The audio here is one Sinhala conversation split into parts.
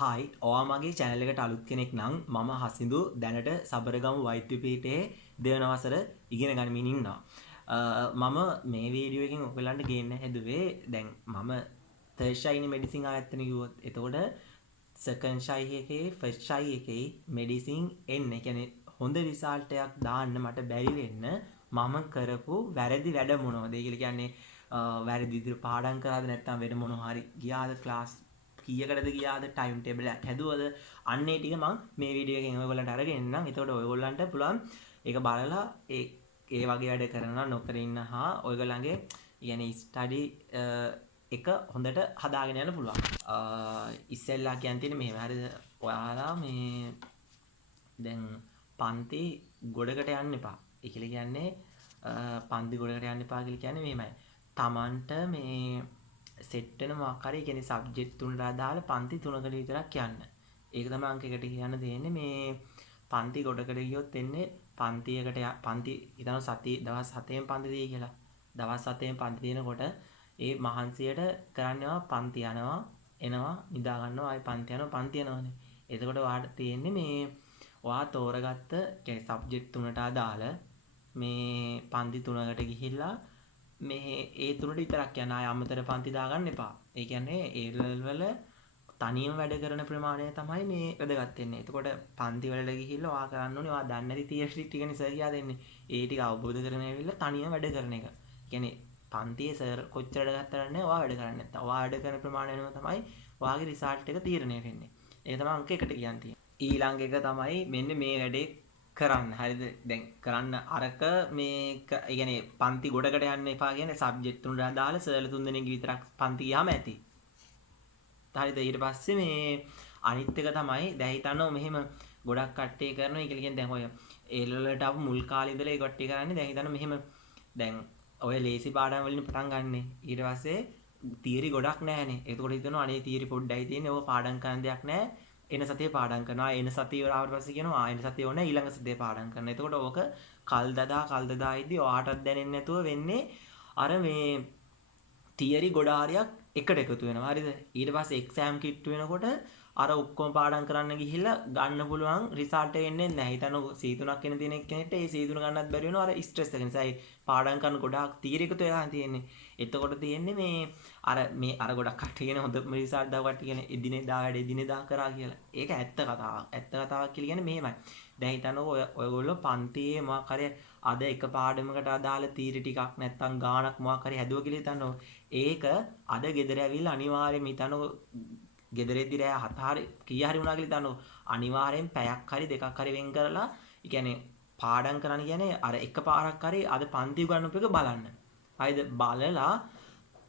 හායි ඔයා මගේ channel එකට අලුත් කෙනෙක් නම් මම හසිඳු දැනට සබරගමු වෛද්‍ය පීඨයේ දෙවන වසර ඉගෙන ගනිමින් ඉන්නවා. මම මේ වීඩියෝ එකෙන් ඔයගලන්ට ගේන්න හැදුවේ දැන් මම third shy ඉන්නේ medicine ආයතන කිව්වොත් එතකොට second shy එකේ first shy එකේ medicine එන්න. ඒ කියන්නේ හොඳ result එකක් දාන්න මට බැරි වෙන්න මම කරපු වැරදි වැඩ මොනවද? ඒ කියන්නේ වැරදි විදිහට පාඩම් කරාද නැත්නම් වෙන මොනවා හරි ගියාද ක්ලාස් කීයකටද ගියාද ටයිම් ටේබල් එකක් හැදුවද අන්න ඒ ටික මම මේ වීඩියෝ එකෙන් ඔයගොල්ලන්ට අරගෙන එන්නම්. එතකොට ඔයගොල්ලන්ට පුළුවන් ඒක බලලා ඒ වගේ වැඩ කරනවා නොකර ඉන්න හා ඔයගොල්ලන්ගේ يعني ස්ටඩි එක හොඳට හදාගෙන යන්න පුළුවන්. ඉස්සෙල්ලා කියන්න තියෙන්නේ මෙහෙම. හරිද? ඔයාලා මේ දැන් පන්ති ගොඩකට යන්න එපා. ඒ කියලා කියන්නේ පන්ති ගොඩකට යන්න එපා කියලා කියන්නේ මෙහෙමයි. Tamanට මේ සෙට් වෙන මොකක් හරි කියන්නේ සබ්ජෙක්ට් තුනට අදාළ පන්ති තුනකට විතරක් යන්න. ඒක තමයි අංක එකට කියන්න දෙන්නේ. මේ පන්ති ගොඩකට ගියොත් එන්නේ පන්තියකට පන්ති ඊතන සතිය දවස් 7න් පන්ති දෙයි කියලා. දවස් 7න් පන්ති දෙනකොට ඒ මහන්සියට කරන්නේවා පන්ති යනවා එනවා නිදා ගන්නවා ආයි පන්ති යනවා පන්ති යනවානේ. එතකොට ඔයාට තියෙන්නේ මේ ඔයා තෝරගත්ත කියන්නේ සබ්ජෙක්ට් තුනට අදාළ මේ පන්ති තුනකට ගිහිල්ලා මේ ඒ තුනට විතරක් යන අය අමතර පන්ති දාගන්න එපා. ඒ කියන්නේ ඒ ලෙවල් වල තනියම වැඩ කරන ප්‍රමාණය තමයි මේ වැදගත් වෙන්නේ. එතකොට පන්ති වලට ගිහිල්ලා ඔයා කරන්න ඕනේ ඔයා දන්නේ නැති තියරි ටික නේ සර් කියා දෙන්නේ. ඒ ටික අවබෝධ කරගෙන ඇවිල්ලා තනියම වැඩ කරන එක. කියන්නේ පන්තියේ සර් කොච්චරද ගත්තට නෑ ඔයා වැඩ කරන්නේ නැත්තම්. ඔයා වැඩ කරන ප්‍රමාණය අනුව තමයි ඔයාගේ රිසල්ට් එක තීරණය වෙන්නේ. ඒක තමයි අංක 1ට කියන්නේ. ඊළඟ එක තමයි මෙන්න මේ වැඩේ කරන්න. හරිද? දැන් කරන්න අරක මේක ඒ කියන්නේ පන්ති ගොඩකට යන්න එපා කියන්නේ සබ්ජෙක්ට් තුනට අදාළ සර්ල තුන් දෙනෙක් විතරක් පන්ති ගියාම ඇති. හරිද? ඊට පස්සේ මේ අනිත් එක තමයි දැන් හිතන්නකො මෙහෙම ගොඩක් කට්ටිය කරනවා. ඒ කියන්නේ දැන් ඔය ඒලවලට ආපු මුල් කාලේ ඉඳලා ඒ කට්ටිය කරන්නේ දැන් හිතන්න මෙහෙම දැන් ඔය ලේසි පාඩම් වලින් පටන් ගන්නෙ. ඊට පස්සේ තියරි ගොඩක් නැහැනේ. එතකොට හිතනවා අනේ තියරි පොඩ්ඩයි තියෙන්නේ. ඕක පාඩම් කරන්න දෙයක් නැහැ. එන සතියේ පාඩම් කරනවා. එන සතිය ආවට පස්සේ කියනවා එන සතිය ඕනේ ඊළඟ සතියේ පාඩම් කරනවා. එතකොට ඕක කල් දදා ඉද්දි ඔයාටත් දැනෙන්නේ නැතුව වෙන්නේ අර මේ තියරි ගොඩ හරියක් එකට එකතු වෙනවා. හරිද? ඊට පස්සේ එක්සෑම් කිට්ටු වෙනකොට අර ඔක්කොම පාඩම් කරන්න ගිහිල්ලා ගන්න පුළුවන් රිසල්ට් එක එන්නේ නැහැ. හිතන්නකො C3ක් එන දින කෙනෙක්ට ඒ C3 ගන්නත් බැරි වෙනවා. අර ස්ට්‍රෙස් එක නිසා. පාඩම් කරන ගොඩාක් තියරි එකතු වෙලා තියෙන්නේ. එතකොට තියෙන්නේ මේ අර ගොඩක් කට්ටිය කියන හොඳ රිසල්ට් දාව කට්ටිය කියන එදිනෙදා වැඩ එදිනෙදා කරා කියලා. ඒක ඇත්ත කතාවක්. ඇත්ත කතාවක් කියලා කියන්නේ මෙහෙමයි. දැන් හිතන්නකො ඔයගොල්ලෝ පන්තියේ මොකක් හරි අද එක පාඩමකට අදාළ තීරි ටිකක් නැත්තම් ගාණක් මොකක් හරි හැදුවා කියලා හිතන්නකො. ඒක අද ගෙදර ඇවිල්ලා අනිවාර්යයෙන්ම හිතන්නකො ගෙදරෙද්දි රෑ 7 හරි කීය හරි වුණා කියලා හිතන්නකො. අනිවාර්යෙන් පැයක් හරි දෙකක් හරි වෙන් කරලා ඒ කියන්නේ පාඩම් කරන්න කියන්නේ අර එක පාරක් හරි අද පන්ති උගන්වපු එක බලන්න. හරිද? බලලා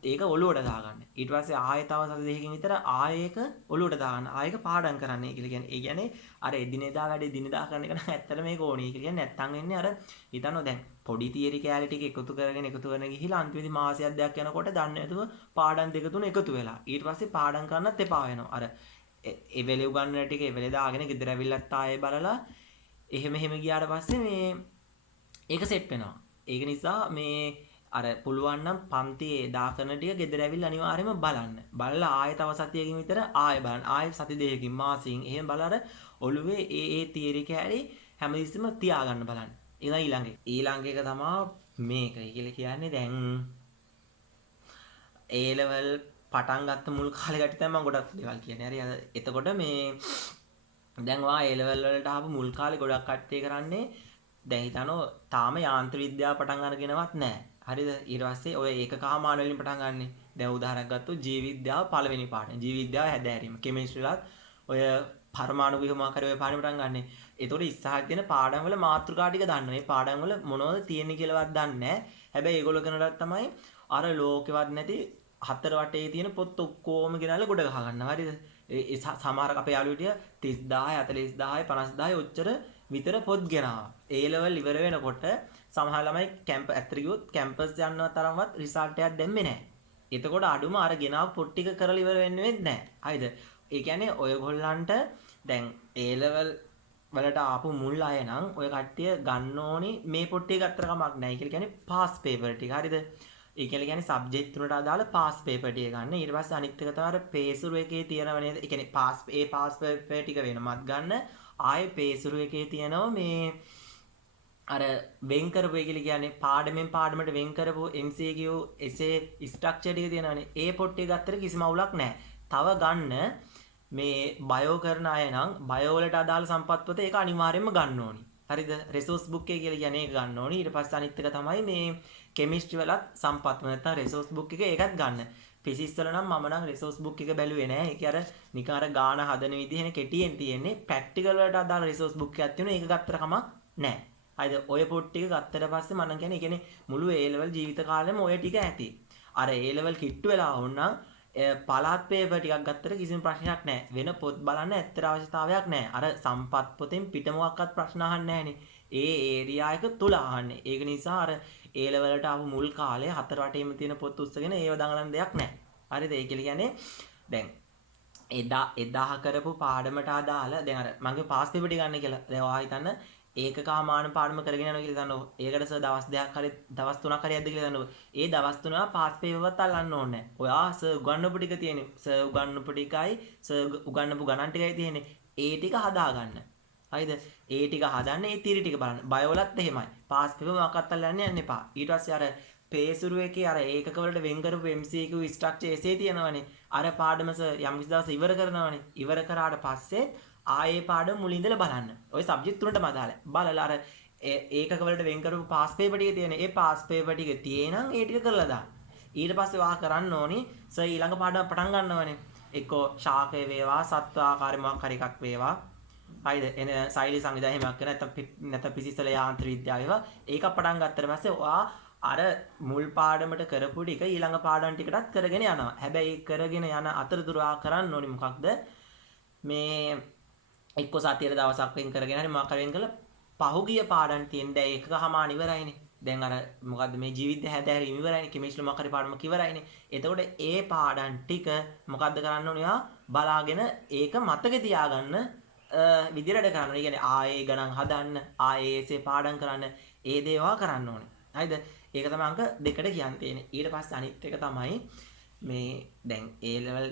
ඒක ඔලුවට දාගන්න. ඊට පස්සේ ආයෙ තව සති දෙකකින් විතර ආයෙ ඒක ඔලුවට දාගන්න. ආයෙක පාඩම් කරන්න කියලා කියන්නේ. ඒ කියන්නේ අර එදිනෙදා වැඩ එදිනෙදා කරන එක නම් ඇත්තට මේක ඕනේ කියලා කියන්නේ නැත්තම් වෙන්නේ අර හිතනවා දැන් පොඩි තියරි කැලේ ටික එකතු කරගෙන ගිහිලා අන්තිමේදී මාසයක් දෙකක් යනකොට දන්නේ නැතුව පාඩම් දෙක තුන එකතු වෙලා. ඊට පස්සේ පාඩම් කරන්නත් එපා වෙනවා. අර එවෙලේ උගන්වන ටික එවෙලේ දාගෙන ගෙදර ඇවිල්ලත් ආයෙ බලලා එහෙම ගියාට පස්සේ මේ ඒක සෙට් වෙනවා. ඒක නිසා මේ අර පුළුවන් නම් පන්තියේ දාකරන ටික ගෙදර ඇවිල්ලා අනිවාර්යයෙන්ම බලන්න. බලලා ආයෙ තව සතියකින් විතර ආයෙ බලන්න. ආයෙ සති දෙකකින් මාසෙකින් එහෙම බලලා අර ඔළුවේ ඒ තියරි කැලේ හැමතිස්සෙම තියාගන්න බලන්න. ඒක ඊළඟ එක. ඊළඟ එක තමයි මේක. කියලා කියන්නේ දැන් A level පටන් ගත්ත මුල් කාලේ ගැටි තමයි මම ගොඩක් දේවල් කියන්නේ. හරි එතකොට මේ දැන් ඔයා A level වලට ආපු මුල් කාලේ ගොඩක් කට්ටිය කරන්නේ දැන් හිතනවා තාම යාන්ත්‍රික විද්‍යාව පටන් අරගෙනවත් නැහැ. හරිද? ඊට පස්සේ ඔය ඒකකාමාන වලින් පටන් ගන්නෙ. දැන් උදාහරණයක් ගත්තොත් ජීව විද්‍යාව පළවෙනි පාඩම. ජීව විද්‍යාව හැදෑරීම. කෙමිස්ට්‍රිලත් ඔය පරමාණු විහමා කරේ ඔය පාඩම පටන් ගන්නෙ. ඒතකොට ඉස්සරහ තියෙන පාඩම් වල මාතෘකා ටික දන්නවා. මේ පාඩම් වල මොනවද තියෙන්නේ කියලාවත් දන්නේ නැහැ. හැබැයි ඒගොල්ලෝ කරනවත් තමයි අර ලෝකෙවත් නැති හතර වටේ තියෙන පොත් ඔක්කොම ගෙනල්ලා ගොඩ ගහ ගන්නවා. හරිද? ඒ සමහර අපේ යාළුවෝ 30000 40000 50000 ඔච්චර විතර පොත් ගෙනාවා. ඒ ලෙවල් ඉවර වෙනකොට සමහර ළමයි ඇත්තට කිව්වොත් කැම්පස් යන්න තරම්වත් රිසල්ට් එකක් දෙන්නේ නැහැ. එතකොට අඩුම අර ගෙනාව පොත් ටික කරලා ඉවර වෙන්නේ නැහැ. හරිද? ඒ කියන්නේ ඔයගොල්ලන්ට දැන් A level වලට ආපු මුල් අය නම් ඔය කට්ටිය ගන්න ඕනි මේ පොත් ටික ගත්තර කමක් නැහැ කියලා කියන්නේ පාස් පේපර් ටික. හරිද? ඒ කියන්නේ සබ්ජෙක්ට් තුනට අදාළ පාස් පේපර් ටික ගන්න. ඊට පස්සේ අනිත් එක තමයි පේසුරු එකේ තියෙනව නේද? ඒ කියන්නේ පාස් පේපර් ටික වෙනමත් ගන්න. ආයේ පේසුරු එකේ තියෙනවා මේ අර වෙන් කරපු ඒ කියන්නේ පාඩමෙන් පාඩමට වෙන් කරපු MCQ essay ස්ට්‍රක්චර් ටික තියෙනවනේ. ඒ පොත් ටික ගත්තට කිසිම අවුලක් නැහැ. තව ගන්න මේ බයෝ කරන අය නම් බයෝ වලට අදාළ සම්පත් පොත ඒක අනිවාර්යයෙන්ම ගන්න ඕනි. හරිද? රිසෝස් බුක් එක කියලා කියන්නේ ඒක ගන්න ඕනි. ඊට පස්සේ අනිත් එක තමයි මේ කෙමිස්ට්‍රි වලත් සම්පත් නැත්නම් රිසෝස් බුක් එක ඒකත් ගන්න. ෆිසික්ස් වල නම් මම නම් රිසෝස් බුක් එක බැලුවේ නෑ. ඒක අර නිකන් අර ගාන හදන විදිහනේ කෙටියෙන් තියෙන්නේ. ප්‍රැක්ටිකල් වලට අදාළ රිසෝස් බුක් එකක් තියෙනවා. ඒක ගත්තට කමක් නෑ. හරිද? ඔය පොත් ටික ගත්තට පස්සේ මම කියන්නේ මුළු A level ජීවිත කාලෙම ඔය ටික ඇති. අර A level කිට්ටු වෙලා වුණා පළාත් පේපර් ටිකක් ගත්තට කිසිම ප්‍රශ්නයක් නැහැ. වෙන පොත් බලන්න ඇත්තට අවශ්‍යතාවයක් නැහැ. අර සම්පත් පොතෙන් පිට මොකක්වත් ප්‍රශ්න අහන්නේ නැහනේ. ඒ ඒරියා එක තුල අහන්නේ. ඒක නිසා අර A level වලට ආපු මුල් කාලේ හතර වටේම තියෙන පොත් උස්සගෙන ඒව දඟලන දෙයක් නැහැ. හරිද? ඒ කියන්නේ දැන් එදා කරපු පාඩමට අදාළ දැන් අර මගේ පාස් පේපර් ටික ගන්න කියලා. දැන් ඔයා හිතන්න ඒකකාමාන පාඩම කරගෙන යනවා කියලා හිතන්න. ඒකට සර් දවස් 2ක් හරි දවස් 3ක් හරි යද්ද කියලා හිතන්න. ඒ දවස් 3 පාස් පේපර්වත් අල්ලන්න ඕනේ නැහැ. ඔයා සර් උගන්වපු ටික තියෙන්නේ. සර් උගන්වපු ටිකයි සර් උගන්වපු ගණන් ටිකයි තියෙන්නේ. ඒ ටික හදාගන්න. හරිද? ඒ ටික හදන්න ඒ තිරි ටික බලන්න. බයෝලත් එහෙමයි. පාස් පේපර් මොකක්වත් අල්ලන්න යන්න එපා. ඊට පස්සේ අර පේසුරු එකේ අර ඒකක වලට වෙන් කරපු MCQ ස්ට්‍රක්චර් එසේ තියෙනවනේ. අර පාඩම සර් යම් කිසි දවසක් ඉවර කරනවනේ. ඉවර කරාට පස්සේ ආයේ පාඩම මුලින් ඉඳලා බලන්න. ওই සබ්ජෙක්ට් තුනටම අදාළයි. බලලා අර ඒකක වලට වෙන් කරපු පාස් පේපර් ටික තියෙන. ඒ පාස් පේපර් ටික තියෙනනම් ඒ ටික කරලා දාන්න. ඊට පස්සේ වා කරන්න ඕනි සර් ඊළඟ පාඩම පටන් ගන්නවනේ. එක්කෝ ශාකය වේවා, සත්ව ආකාරය මොකක් හරි එකක් වේවා. හරිද? එන සෛලී සංවිධානය හැමක් කරන නැත්නම් පිසිසල යාන්ත්‍ර විද්‍යාව වේවා. ඒක පටන් ගත්තට පස්සේ ඔයා අර මුල් පාඩමට කරපු ටික ඊළඟ පාඩම් ටිකටත් කරගෙන යනවා. හැබැයි කරගෙන යන අතරතුර ආ කරන්න ඕනි මොකක්ද? මේ එක්ක සතියේ දවසක් වෙන් කරගෙන හරි මොකක් හරි වෙන් කළා පහුගිය පාඩම් තියෙන දැන් එකකමාන ඉවරයිනේ. දැන් අර මොකද්ද මේ ජීවිත හැදෑරීම ඉවරයිනේ. කෙමිස්ට්‍රි මොකක් හරි පාඩමක් ඉවරයිනේ. එතකොට ඒ පාඩම් ටික මොකද්ද කරන්න ඕනේ? බලාගෙන ඒක මතක තියාගන්න විදිහට කරන්න ඕනේ. කියන්නේ ආයේ ගණන් හදන්න, ආයේ ඒසේ පාඩම් කරන්න, ඒ දේවා කරන්න ඕනේ. හරිද? ඒක තමයි අංක 2ට කියන්න තියෙන්නේ. ඊට පස්සේ අනිත් එක තමයි මේ දැන් A level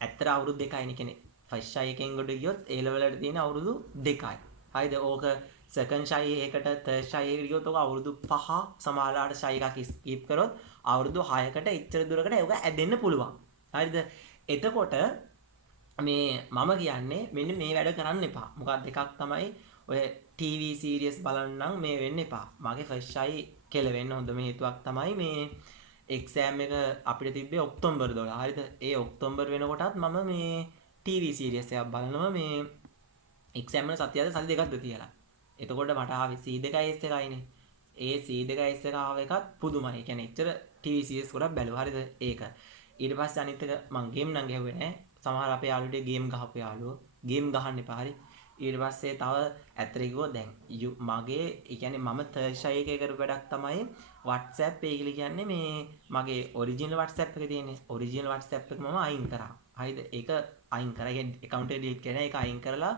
ඇත්තට අවුරුදු 2යිනේ කියන්නේ ෆස්ට් ෂයි එකෙන් ගොඩ ගියොත් A level වලට තියෙන අවුරුදු 2යි. හරිද? ඕක සෙකන්ඩ් ෂයි එකකට තර්ඩ් ෂයි එකකට ගියොත් ඕක අවුරුදු 5 සමාලාට ෂයි එකක් ස්කිප් කරොත් අවුරුදු 6කට එච්චර දුරකට ඒක ඇදෙන්න පුළුවන්. හරිද? එතකොට මේ මම කියන්නේ මෙන්න මේ වැඩ කරන්න එපා. මොකක්ද එකක් තමයි ඔය TV සීරියස් බලන්න නම් මේ වෙන්න එපා. මගේ ෆස්ට් ෂයි කෙලවෙන්න හොඳම හේතුවක් තමයි මේ එක්සෑම් එක අපිට තිබ්බේ ඔක්තෝබර් 12. හරිද? ඒ ඔක්තෝබර් වෙනකොටත් මම මේ TV සීරියස් එකක් බලනවා මේ එක්සෑම් වල සතියද සති දෙකක්ද කියලා. එතකොට මට ආවේ C2S එකයිනේ. ඒ C2S එක ආව එකත් පුදුමයි. ඒ කියන්නේ එච්චර TV සීරියස් ගොඩක් බැලුවා. හරිද? ඒක. ඊට පස්සේ අනිත් එක මං ගේම් නම් ගැහුවේ නෑ. සමහර අපේ යාළුවෝ ගේම් ගහපු යාළුවෝ ගේම් ගහන්න එපා. හරි? ඊට පස්සේ තව ඇත්තට කිව්වොත් දැන් මගේ ඒ කියන්නේ මම තර්ඩ් ෂයි එකේ කරපු වැඩක් තමයි WhatsApp එක කියන්නේ මේ මගේ ඔරිජිනල් WhatsApp එක තියෙන්නේ. ඔරිජිනල් WhatsApp එක මම අයින් කරා. හරිද? ඒක අයින් කරා. ඒ කියන්නේ account එක delete කරලා ඒක අයින් කරලා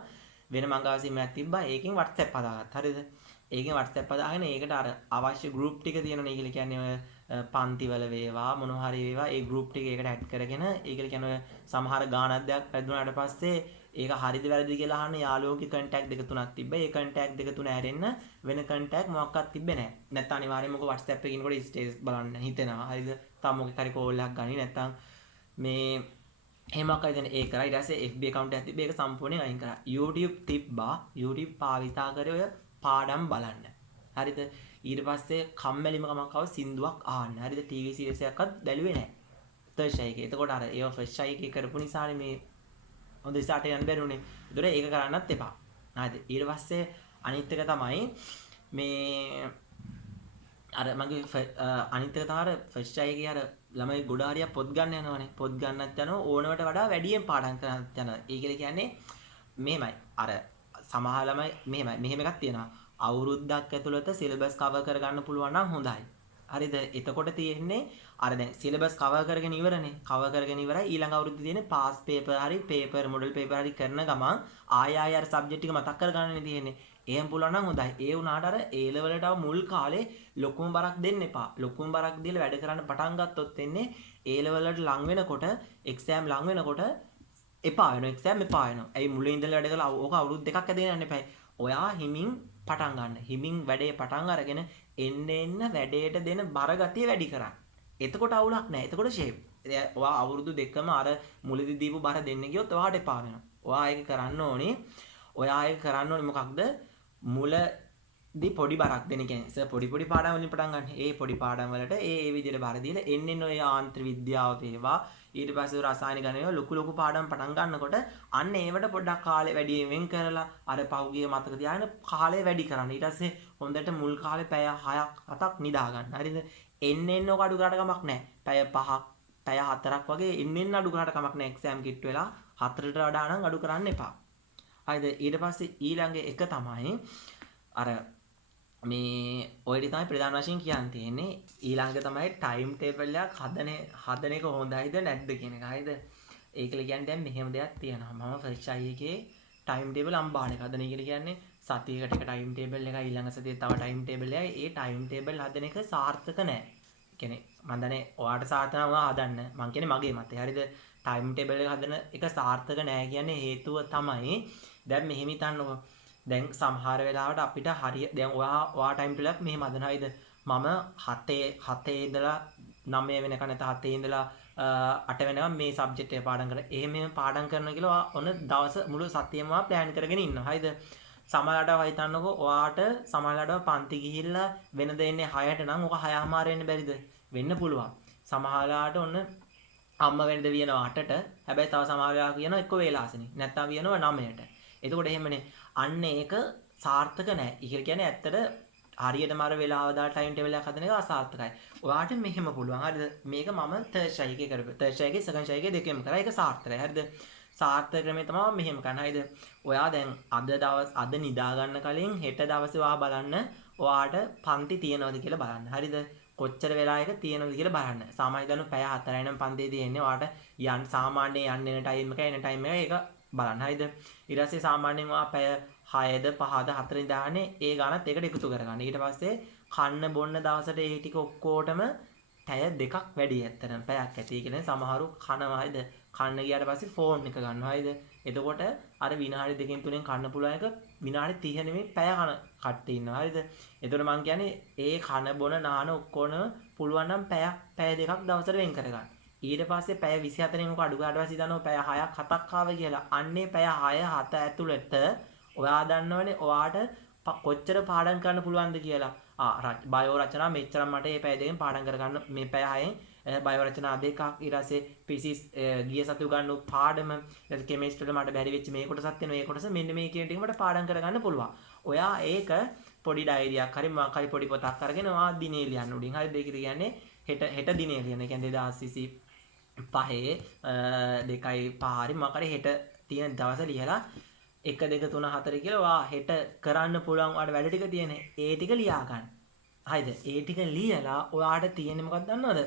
වෙන මංගාව SIM එකක් තිබ්බා. ඒකෙන් WhatsApp හදාගත්තා. හරිද? ඒකෙන් WhatsApp හදාගෙන ඒකට අර අවශ්‍ය group ටික තියෙනවනේ. ඒකල කියන්නේ ඔය පන්තිවල වේවා මොනවා හරි වේවා ඒ group ටික ඒකට add කරගෙන ඒකල කියන්නේ ඔය සමහර ගානක් දෙයක් පැදුනාට පස්සේ ඒක හරිද වැරදිද කියලා අහන්න යාළුවෝගේ contact දෙක තුනක් තිබ්බා. ඒ contact දෙක තුන ඇරෙන්න වෙන contact මොකක්වත් තිබ්බේ නැහැ. නැත්නම් අනිවාර්යයෙන්ම මොකද WhatsApp එකේ ඉන්නකොට status බලන්න හිතෙනවා. හරිද? තව මොකක් හරි call එකක් ගනි නැත්නම් මේ එහෙමක් හරි දැන් ඒක කරා. ඊට පස්සේ FB account එකක් තිබ්බේ ඒක සම්පූර්ණයෙන් අයින් කරා. YouTube තිබ්බා. YouTube භාවිතා කරේ ඔය පාඩම් බලන්න. හරිද? ඊට පස්සේ කම්මැලිම කමක් ආව සින්දුවක් අහන්න. හරිද? TV series එකක්වත් බැලුවේ නැහැ. තර්ඩ් ෂයි එකේ. එතකොට අර ඒව ෆස්ට් ෂයි එකේ කරපු නිසානේ මේ හොඳ ඉස්සරහට යන්න බැරුනේ. ඒතොර ඒක කරන්නත් එපා. හරිද? ඊට පස්සේ අනිත් එක තමයි මේ අර මගේ අනිත් එක තමයි අර ෆස්ට් ෂයි එකේ අර ළමයි ගොඩ හරියක් පොත් ගන්න යනවනේ. පොත් ගන්නත් යනවා ඕනවට වඩා වැඩියෙන් පාඩම් කරන්නත් යනවා. ඒ කියන්නේ මෙහෙමයි. අර සමහර ළමයි මෙහෙම එකක් තියෙනවා. අවුරුද්දක් ඇතුළත සිලබස් කවර් කරගන්න පුළුවන් නම් හොඳයි. හරිද? එතකොට තියෙන්නේ අර දැන් සිලබස් කවර් කරගෙන ඉවරනේ. කවර් කරගෙන ඉවරයි ඊළඟ අවුරුද්දේ තියෙන්නේ පාස් පේපර් හරි පේපර් මොඩල් පේපර් හරි කරන ගමන් ආය අර සබ්ජෙක්ට් ටික මතක් කරගන්නනේ තියෙන්නේ. එහෙම පුළුවන් නම් හොඳයි. ඒ වුණාට අර A level එකට මුල් කාලේ ලොකුම බරක් දෙන්න එපා. ලොකුම බරක් දීලා වැඩ කරන්න පටන් ගත්තොත් වෙන්නේ A level වලට ලං වෙනකොට exam ලං වෙනකොට එපා වෙනවා. exam එපා වෙනවා. ඇයි මුලින් ඉඳලා වැඩ කරලා ඕක අවුරුදු දෙකක් ඇදගෙන යන්න එපා. ඔයා හිමින් පටන් ගන්න. හිමින් වැඩේ පටන් අරගෙන එන්න වැඩේට දෙන බර ගතිය වැඩි කරන්න. එතකොට අවුලක් නැහැ. එතකොට shape. ඔයා අවුරුදු දෙකම අර මුලදී දීපු බර දෙන්න ගියොත් ඔයාට එපා වෙනවා. ඔයා ඒක කරන්න ඕනේ. ඔයා ඒක කරන්න ඕනේ මොකක්ද? මුලදී පොඩි බරක් දෙන කියන්නේ පොඩි පාඩම් වලින් පටන් ගන්න. ඒ පොඩි පාඩම් වලට ඒ විදිහට බර දීලා එන්න ඔය ආන්ත්‍ර විද්‍යාව තේවා ඊට පස්සේ රසායනික ගණන ලොකු පාඩම් පටන් ගන්නකොට අන්න ඒවට පොඩ්ඩක් කාලේ වැඩි වෙන් කරලා අර පහුගිය මතක තියාගෙන කාලේ වැඩි කරන්න. ඊට පස්සේ හොඳට මුල් කාලේ පැය 6ක් 7ක් නිදා ගන්න. හරිද? එන්න ඔක අඩු කරාට කමක් නැහැ. පැය 5ක් පැය 4ක් වගේ එන්න අඩු කරාට කමක් නැහැ. එක්සෑම් කිට් වෙලා 4ට වඩා නම් අඩු කරන්න එපා. හරිද? ඊට පස්සේ ඊළඟ එක තමයි අර මේ ඔය ටික තමයි ප්‍රධාන වශයෙන් කියන්න තියෙන්නේ. ඊළඟ තමයි ටයිම් ටේබල් එකක් හදන එක හොඳයිද නැද්ද කියන එක. හරිද? ඒකල කියන්නේ දැන් මෙහෙම දෙයක් තියෙනවා. මම ෆස්ට් අය එකේ ටයිම් ටේබල් අම්බාන එක හදන එක කියන්නේ සතියකට එක ටයිම් ටේබල් එකයි ඊළඟ සතියේ තව ටයිම් ටේබල් එකයි. ඒ ටයිම් ටේබල් හදන එක සාර්ථක නැහැ. කියන්නේ මම දන්නේ ඔයාට සාර්ථක නම් හදන්න. මං කියන්නේ මගේ මතය. හරිද? ටයිම් ටේබල් එක හදන එක සාර්ථක නැහැ කියන්නේ හේතුව තමයි දැන් මෙහෙම හිතන්නකො. දැන් සමහර වෙලාවට අපිට හරිය දැන් ඔයා ටයිම් ටේබල් එකක් මෙහෙම හදන හරිද? මම 7 ඉඳලා 9 වෙනකන් නැත්නම් 7 ඉඳලා 8 වෙනකම් මේ සබ්ජෙක්ට් එක පාඩම් කරලා එහෙම පාඩම් කරනවා කියලා ඔන්න දවස මුළු සතියෙම ප්ලෑන් කරගෙන ඉන්නවා. හරිද? සමහරවිට ඔයා හිතන්නකෝ ඔයාට සමහරවිට පන්ති ගිහිල්ලා වෙනද එන්නේ 6ට නම් ඔක 6:00 වෙන්න බැරිද? වෙන්න පුළුවන්. සමහරවිට ඔන්න අම්ම වෙනද වියනවා 8ට. හැබැයි තව සමහර වෙලාවක කියනවා එක්ක වේලාසනේ. නැත්නම් වියනවා 9ට. එතකොට එහෙමනේ. අන්න ඒක සාර්ථක නැහැ. ඒක කියන්නේ ඇත්තට හරියටම අර වෙලාව දාලා ටයිම් ටේබල් එකක් හදන එක අසාර්ථකයි. ඔයාට මෙහෙම පුළුවන්. හරිද? මේක මම තර්ඩ් ෂයි එකේ කරපු. තර්ඩ් ෂයි එකේ සෙකන්ඩ් ෂයි එකේ දෙකෙන්ම කරා. ඒක සාර්ථකයි. හරිද? සාර්ථක ක්‍රමය තමයි මෙහෙම කරන්න. හරිද? ඔයා දැන් අද නිදා ගන්න කලින් හෙට දවසේ ඔයා බලන්න ඔයාට පන්ති තියනවද කියලා බලන්න. හරිද? කොච්චර වෙලාවක තියෙනවද කියලා බලන්න. සාමාන්‍යයෙන් දන්නු පැය 4යි නම් පන්තියේ තියෙන්නේ. ඔයාට සාමාන්‍යයෙන් යන්න එන ටයිම් එක එන ටයිම් එක ඒක බලන්න. හරිද? ඊට පස්සේ සාමාන්‍යයෙන් ඔයා පැය 6ද 5ද 4ද දාන්නේ ඒ ගානත් එකට එකතු කරගන්න. ඊට පස්සේ කන්න බොන්න දවසට ඒ ටික ඔක්කොටම පැය දෙකක් වැඩි ඇත්තටම පැයක් ඇති. ඒ කියන්නේ සමහරු කනවා. හරිද? කන්න ගියාට පස්සේ ෆෝන් එක ගන්නවා. හරිද? එතකොට අර විනාඩි 2කින් 3කින් කන්න පුළුවන් එක විනාඩි 30 නෙමෙයි පැය කන කට්ටි ඉන්නවා. හරිද? එතකොට මම කියන්නේ ඒ කන බොන නාන ඔක්කොම පුළුවන් නම් පැය දෙකක් දවසට වෙන් කරගන්න. ඊට පස්සේ පැය 24න් ඔක අඩු ගාඩ පස්සේ දන්නවා පැය 6ක් 7ක් ආව කියලා. අන්නේ පැය 6 7 ඇතුළත ඔයා දන්නවනේ ඔයාට කොච්චර පාඩම් කරන්න පුළුවන්ද කියලා. බයෝ රචනා මෙච්චරක් මට මේ පැය දෙකෙන් පාඩම් කරගන්න මේ පැය 6න් බයෝ රචනා දෙකක් ඊට පස්සේ පිසිස් ගිය සති උගන්වපු පාඩම ඊට කෙමිස්ට්‍රි වල මට බැරි වෙච්ච මේ කොටසක් තියෙනවා. මේ කොටස මෙන්න මේ කියන ටික මට පාඩම් කරගන්න පුළුවන්. ඔයා ඒක පොඩි ඩයරියක් හරි මොකක් හරි පොඩි පොතක් අරගෙන ඔයා දිනේ ලියන්න උඩින්. හරි දෙක කියන්නේ හෙට දිනේ ලියන්න. ඒ කියන්නේ 2025 2යි 5 හරි මොකක් හරි හෙට තියෙන දවස ලියලා 1 2 3 4 කියලා ඔයා හෙට කරන්න පුළුවන් ඔයාට වැඩ ටික තියෙන ඒ ටික ලියා ගන්න. හරිද? ඒ ටික ලියලා ඔයාට තියෙන්නේ මොකක්ද දන්නවද?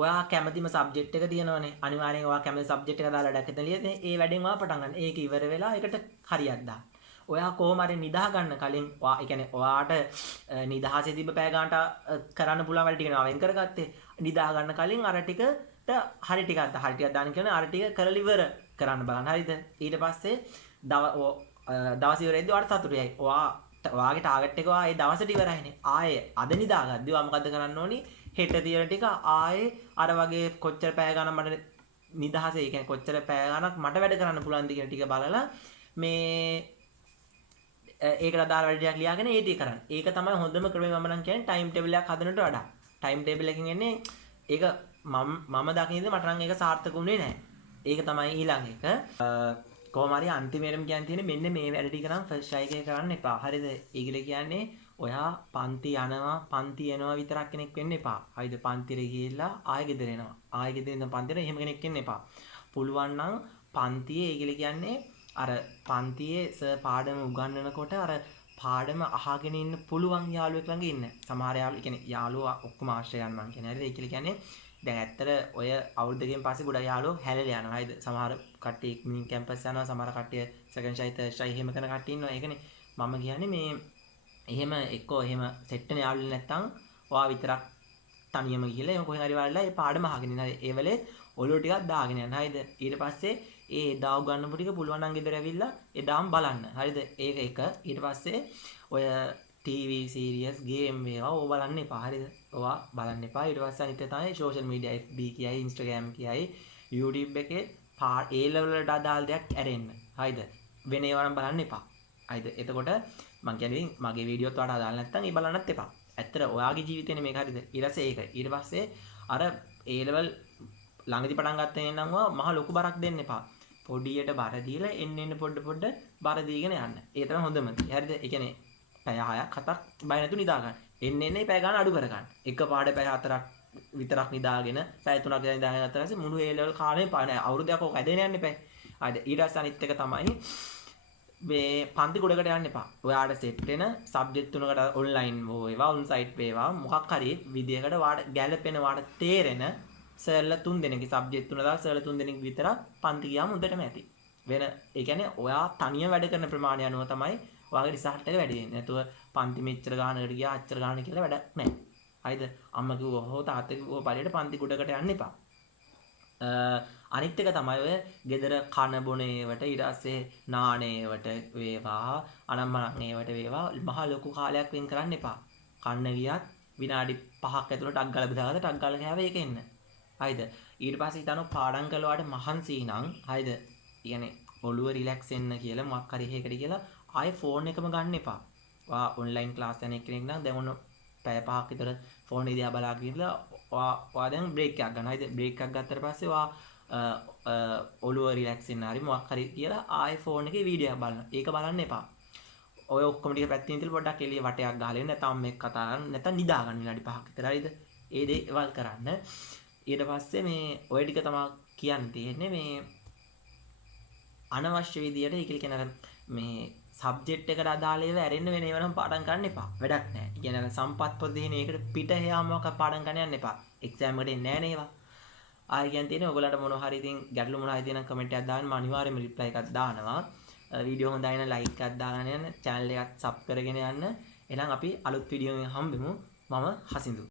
ඔයා කැමතිම සබ්ජෙක්ට් එක තියෙනවනේ. අනිවාර්යෙන් ඔයා කැමති සබ්ජෙක්ට් එක දාලා ඩැක් එක ලියන්නේ. ඒ වැඩෙන් ඔයා පටන් ගන්න. ඒක ඉවර වෙලා ඒකට හරියක් දාන්න. ඔයා කොහොම හරි නිදා ගන්න කලින් ඔයා ඒ කියන්නේ ඔයාට නිදහසේ තිබ්බ පැය ගන්නට කරන්න පුළුවන් වැඩ ටික නවා වෙන් කරගත්තේ. නිදා ගන්න කලින් අර ටිකට හරි ටිකක් දාන්න කියන්නේ අර ටික කරලා ඉවර කරන්න බලන්න. හරිද? ඊට පස්සේ දවස් ඉවරෙද්දී ඔයාට සතුටුයි. ඔයාගේ ටාගට් එක ඔයා ඒ දවසට ඉවරයිනේ. ආයේ අද නිදාගද්දී ඔයා මොකද්ද කරන්න ඕනි? හෙට තියෙන ටික ආයේ අර වගේ කොච්චර පැය ගණන් මට නිදහසේ ඒ කියන්නේ කොච්චර පැය ගණනක් මට වැඩ කරන්න පුළුවන්ද කියන ටික බලලා මේ ඒකට අදාළ වැඩ ටිකක් ලියාගෙන ඒ ටික කරන්න. ඒක තමයි හොඳම ක්‍රමය මම නම් කියන්නේ ටයිම් ටේබල් එකක් හදනට වඩා. ටයිම් ටේබල් එකකින් එන්නේ ඒක මම දකින්නේ මට නම් ඒක සාර්ථකුනේ නැහැ. ඒක තමයි ඊළඟ එක. කොහොම හරි අන්තිමේටම කියන්න තියෙන්නේ මෙන්න මේ වැඩ ටික නම් ෆස්ට් එකේ කරන්න එපා. හරිද? ඒකල කියන්නේ ඔයා පන්ති යනවා විතරක් කෙනෙක් වෙන්න එපා. හරිද? පන්තිරේ ගිහිල්ලා ආයෙ ගෙදර එනවා. ආයෙ ගෙදර ඉඳන් පන්තිරේ එහෙම කෙනෙක් වෙන්න එපා. පුළුවන් නම් පන්තියේ ඒකල කියන්නේ අර පන්තියේ සර් පාඩම උගන්වනකොට අර පාඩම අහගෙන ඉන්න පුළුවන් යාළුවෙක් ළඟ ඉන්න. සමහර යාළුවෝ කියන්නේ යාළුවා ඔක්කොම ආශ්‍රයයන් මං කියන්නේ. හරිද? ඒකල කියන්නේ දැන් ඇත්තට ඔය අවුරුද්දකින් පස්සේ ගොඩක් යාළුවෝ හැලලා යනවා. හරිද? සමහර කට්ටිය මින් කැම්පස් යනවා, සමහර කට්ටිය සෙකන්ඩ් ෂයි තර්ඩ් ෂයි එහෙම කරන කට්ටිය ඉන්නවා. ඒකනේ මම කියන්නේ මේ එහෙම එක්කෝ එහෙම සෙට් වෙන යාළුවෝ නැත්තම් ඔයා විතරක් තනියම ගිහලා එහෙම කොහෙන් හරි වලලා ඒ පාඩම අහගෙන ඉන්න. ඒ වෙලේ ඔළුව ටිකක් දාගෙන යන්න. හරිද? ඊට පස්සේ ඒ එදා උගන්වපු ටික පුළුවන් නම් ගෙදර ඇවිල්ලා එදාම බලන්න. හරිද? ඒක එක. ඊට පස්සේ ඔය TV සීරියස් ගේම් මේවා ඕවා බලන්න එපා. හරිද? ඕවා බලන්න එපා. ඊට පස්සේ අනිත් තමයි සෝෂල් මීඩියා FB කියයි Instagram කියයි YouTube එකේ A level වලට අදාළ දෙයක් ඇරෙන්න. හරිද? වෙන ඒවා නම් බලන්න එපා. හරිද? එතකොට මං කියන්නේ මගේ වීඩියෝත් වලට අදාළ නැත්නම් ඒ බලන්නත් එපා. ඇත්තට ඔයාගේ ජීවිතේනේ මේක. හරිද? ඊට පස්සේ ඒක. ඊට පස්සේ අර A level ළඟදි පටන් ගන්න නම් මහ ලොකු බරක් දෙන්න එපා. පොඩියට බර දීලා එන්න පොඩ බර දීගෙන යන්න. ඒ තමයි හොඳම. හරිද? ඒ කියන්නේ පැය 6ක් 7ක් බය නැතුව නිදා ගන්න. එන්නේ පැය ගන්න අඩු කර ගන්න. එක පාඩේ පැය 4ක් විතරක් නිදාගෙන පැය 3ක් විතර නිදාගෙන ගත්තා පස්සේ මුළු ඒ ලෙවල් කාලෙම අවුරුද්දක් ඔක ඇදෙන්න යන්න එපා. හරිද? ඊට පස්සේ අනිත් එක තමයි මේ පන්ති ගොඩකට යන්න එපා. ඔයාට සෙට් වෙන සබ්ජෙක්ට් තුනකට ඔන්ලයින් වේවා ඔන් සයිට් වේවා මොකක් හරි විදියකට වාට ගැලපෙන වාට තේරෙන සර්ලා 3 දෙනෙක්ගේ සබ්ජෙක්ට් තුන දාලා සර්ලා 3 දෙනෙක් විතර පන්ති ගියාම හොඳටම ඇති. වෙන ඒ කියන්නේ ඔයා තනියම වැඩ කරන ප්‍රමාණය අනුව තමයි ඔයාගේ රිසල්ට් එක වැඩි වෙන්නේ. නැතුව පන්ති මෙච්චර ගානකට ගියා අච්චර ගාන කියලා වැඩක් නැහැ. හරිද? අම්මා කිව්වා හෝ තාත්තා කිව්වා පරියට පන්ති ගොඩකට යන්න එපා. අනිත් එක තමයි ඔය ගෙදර කන බොන ඒවට ඊට පස්සේ නාන ඒවට වේවා අනම්මනක් ඒවට වේවා මහ ලොකු කාලයක් වෙන් කරන්න එපා. කන්න ගියත් විනාඩි 5ක් ඇතුළත ටක් ගාලා බෙදාගත්ත ටක් ගාලා කෑවේ ඒක එන්න. හරිද? ඊට පස්සේ හිතනවා පාඩම් කළාට මහන්සි නම් හරිද? කියන්නේ ඔළුව රිලැක්ස් වෙන්න කියලා මොකක් හරි හේකට කියලා ආයේ ෆෝන් එකම ගන්න එපා. ඔයා ඔන්ලයින් ක්ලාස් යන කෙනෙක් නම් දැන් ඔන්න පැය 5ක් විතර ෆෝන් එක දිහා බලාගෙන ඉඳලා ඔයා දැන් බ්‍රේක් එකක් ගන්න. හරිද? බ්‍රේක් එකක් ගත්තට පස්සේ ඔයා ඔළුව රිලැක්ස් වෙන්න හරි මොකක් හරි කියලා ආයේ ෆෝන් එකේ වීඩියෝ එකක් බලන්න. ඒක බලන්න එපා. ඔය ඔක්කොම ටික පැත්තකින් තියලා පොඩ්ඩක් එළිය වටයක් ගහලා ඉන්න නැත්නම් මේක කතා කරන්න නැත්නම් නිදා ගන්න විනාඩි 5ක් විතර. හරිද? ඒ දේවල් කරන්න. ඊට පස්සේ මේ ඔය ටික තමයි කියන්න තියෙන්නේ මේ අනවශ්‍ය විදියට ඒක කියන මේ සබ්ජෙක්ට් එකට අදාළ ඒවා ඇරෙන්න වෙන ඒවා නම් පාඩම් කරන්න එපා. වැඩක් නැහැ. කියන්නේ සම්පත් පොත දෙන ඒකට පිට හැයාමක පාඩම් කරන්න යන්න එපා. එක්සෑම් එකට එන්නේ නැහැ නේවා. ආයෙ කියන් තියෙන්නේ ඔයගොල්ලන්ට මොනවා හරි ඉතින් ගැටලු මොනවා හරි තියෙනම් කමෙන්ට් එකක් දාන්න මම අනිවාර්යයෙන්ම රිප්ලයි එකක් දානවා. වීඩියෝ හොඳයි නම් ලයික් එකක් දාගෙන යන්න, channel එකත් sub කරගෙන යන්න. එහෙනම් අපි අලුත් වීඩියෝ එකකින් හම්බෙමු. මම හසිඳු.